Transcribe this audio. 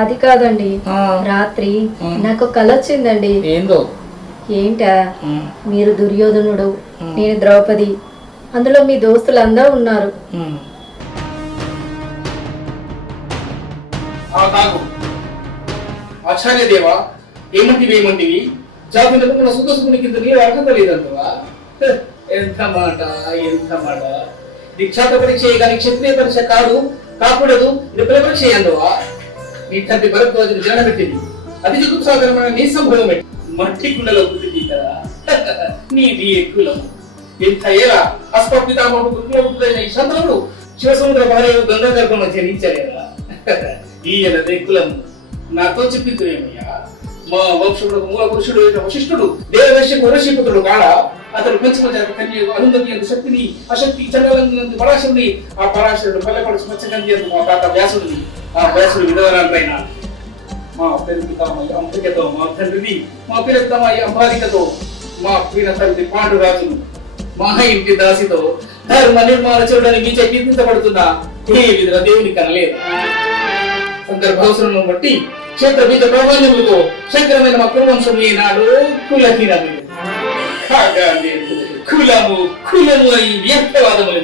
అది కాదండి, రాత్రి నాకు కల వచ్చిందండి. ఏందో? ఏంటా? మీరు దుర్యోధనుడు, నేను ద్రౌపది, అందులో మీ దోస్తులు అందరూ ఉన్నారు. ఆచార్య దేవా, ఏమంటివి జాతిలకు మన సుఖసుకుని కింద నీ అర్హత లేదంటవా? ఎంత మాట, ఎంత మాట! దీక్షాత పరీక్ష కానీ క్షత్రియ పరీక్ష కాకూడదు. ఇది కుల పరీక్ష అందవా? నీ తండ్రి భరద్వాజుడు జనం పెట్టింది అతి జుగుప్సాగరమైన నీ సంభవం మట్టి కుండలో పుట్టింది కదా. నీది ఏ కులము? ఎంత ఏలా అస్పృతామైన ఈ శంతనుడు శివసముద్ర భార్య గంగా గర్భంలో జనించలేదా? ఈయనదే కులము. నాతో చెప్పిద్దురేమయ్యా? మా వంశుడు మూల పురుషుడు వశిష్ఠుడు దేవదర్శకు వరశీపుత్రుడు కాడా? అతడు పెంచుకున్న కన్య అనుందమి అందు శక్తిని, అశక్తి చంద్రలందు పరాశరుని, ఆ పరాశరుడు పల్లెపడు స్మచ్చకంది అందు మా తాత వ్యాసుడిని, ఆ వ్యాసుడు విధవరాలపైన మా పితృపితామయ్య అంబికతో, మా తండ్రిని మా పితృపితామయ్య అంబాలికతో, మా ప్రియ తల్లి పాండురాజును మా ఇంటి దాసితో ధర్మ నిర్మాణ చూడడానికి కీర్తించబడుతున్నా ఏ విధంగా దేవుని కనలేదు. సందర్భావసరం బట్టి క్షేత్ర బీజ ప్రామాణ్యములతో శంకరమైన మా కులవంశం ఈనాడు కులహీనము. కులము కులము అని వ్యర్థవాదములు.